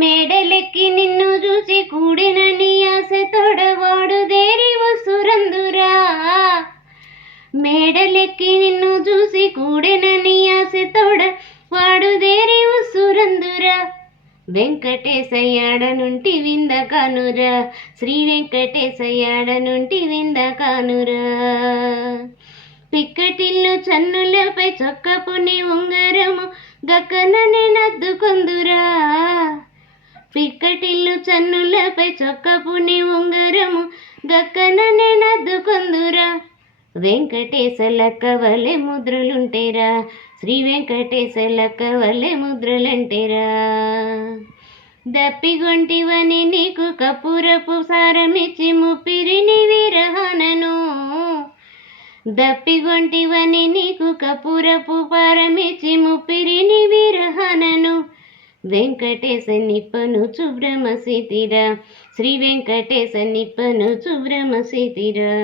మేడలెక్కి నిన్ను చూసి కూడినని ఆశ తోడవాడు దేరి వసురందురా. మేడలెక్కి నిన్ను చూసి కూడినని ఆశ తోడ వాడు దేరి వసురందురా. వెంకటేశయ్యాడనుంటి వింద కానురా, శ్రీ వెంకటేశయ్యాడనుంటి వింద కానురా. పిక్కటిల్లు చన్నులపై చొక్కపుని ఉంగరము గక్కననే నద్దుకొందురా. పిక్కటిల్లు చన్నులపై చొక్కపుని ఉంగరము గక్కననే నద్దుకొందురా. వెంకటేశ లక్క వలె ముద్రలుంటేరా, శ్రీ వెంకటేశ లక్క వలె ముద్రలంటేరా. దప్పిగొంటివని నీకు కపురపు సారమిచ్చి ముప్పిరిని విరహనను. దప్పిగొంటివని నీకు కపురపు పారమిచ్చి ముప్పిరిని విరహనను. వెంకటేశ నిప్పను శుభ్రమసితిరా, శ్రీ వెంకటేశ నిప్పను శుభ్రమసితిరా.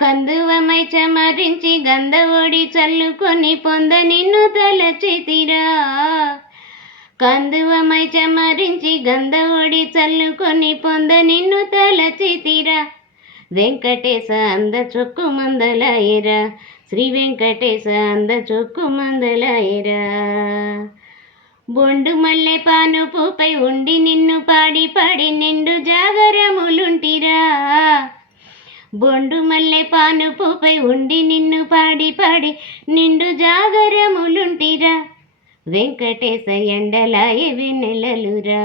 కందువమై చమరించి గంధవొడి చల్లుకొని పొంద నిన్ను తలచితిరా. కందువమై చమరించి గంధవొడి చల్లుకొని పొంద నిన్ను తలచితిరా. వెంకటేశ అంద చొక్కు మందలాయరా, శ్రీ వెంకటేశ అంద చొక్కు మందలాయరా. బొండు మల్లె పానుపుపై ఉండి నిన్ను పాడి పాడి నిండు జాగరములుంటిరా. బొండు మల్లె పానుపుపై ఉండి నిన్ను పాడి పాడి నిండు జాగరములుంటిరా. వెంకటేశ ఎండలాయ వెన్నెలలురా,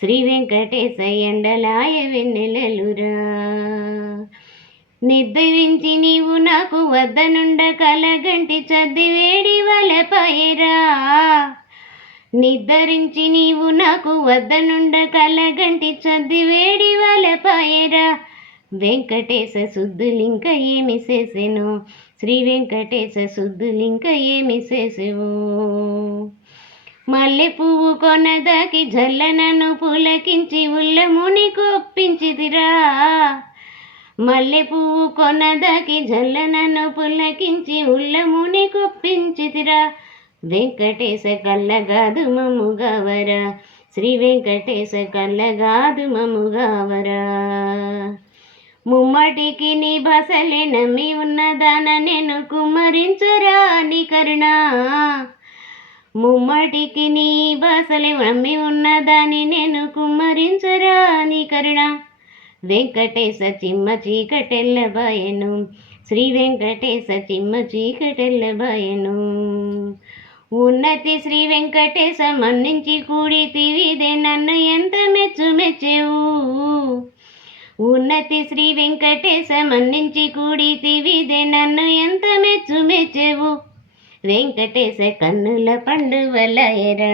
శ్రీ వెంకటేశ ఎండలాయ వెన్నెలలురా. నిద్రించి నీవు నాకు వద్దనుండ కలగంటి చద్దివేడి వలపాయరా. నిద్రించి నీవు నాకు వద్దనుండ కలగంటి చద్దివేడి వలపాయరా. వెంకటేశ శుద్ధులింక ఏమి చేసెను, శ్రీ వెంకటేశ శుద్ధులింక ఏమి చేసెవు. మల్లె పువ్వు కొనదాకి జల్లనను పులకించి ఉల్లముని కొప్పించిదిరా. మల్లె పువ్వు కొనదాకి జల్లనను పులకించి ఉల్లముని కొప్పించిదిరా. వెంకటేశ కల్లగాదు మమ్ముగావరా, శ్రీ వెంకటేశ కల్లగాదు మమ్ముగావరా. ముమ్మటికి నీ బసలే నమ్మి ఉన్నదాన నేను కుమ్మరించరా నీ కరుణ. ముమ్మటికి నీ బసలే నమ్మి ఉన్నదాని నేను కుమ్మరించరా నీ కరుణ. వెంకటేశ చిమ్మ చీకటెల్లబాయెను, శ్రీ వెంకటేశ చిమ్మ చీకటెల్లబాయెను. ఉన్నతి శ్రీ వెంకటేశ మన్నించి కూడితివిదే నన్ను ఎంత మెచ్చెవు. ఉన్నతి శ్రీ వెంకటేశ మన్నించి కూడితివిదే నన్ను ఎంత మెచ్చెవు. వెంకటేశ కన్నుల పండువలయరా,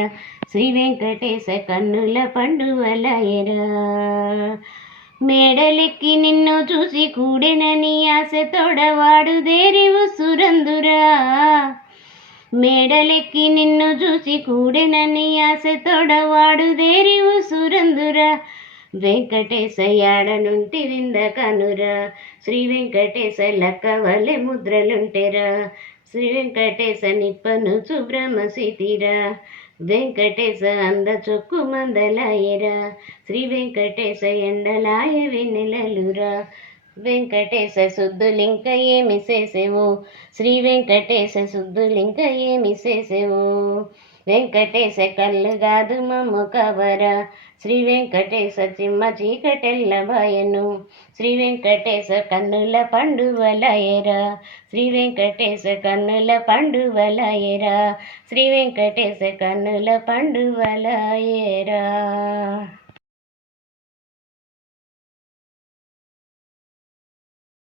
శ్రీ వెంకటేశ కన్నుల పండువలయరా. మేడలెక్కి నిన్ను చూసి కూడెనని ఆశ తోడవాడు దేరి వసురందురా. మేడలెక్కి నిన్ను చూసి కూడెనని ఆశ తోడవాడు దేరి వసురందురా. వెంకటేశయ్యాడనుంటి వింద కనురా, శ్రీ వెంకటేశ లక్క వలె ముద్రలుంటెరా. శ్రీ వెంకటేశ నిప్పను శుభ్రమసితిరా. వెంకటేశ అంద చొక్కు మందలాయరా, శ్రీ వెంకటేశ ఎండలాయ వెన్నెలలురా. వెంకటేశ శుద్ధులింక ఏమి చేసెవు, శ్రీ వెంకటేశ శుద్ధులింక ఏమి చేసెవు. వెంకటేశ కళ్ళుగాదు మమ్ము కవరా, శ్రీ వెంకటేశ చిమ్మ చీకటెల్లబాయెను. శ్రీ వెంకటేశ కన్నుల పండువలయరా, శ్రీ వెంకటేశ కన్నుల పండువలయరా. శ్రీ వెంకటేశ కన్నుల పండువలయరా.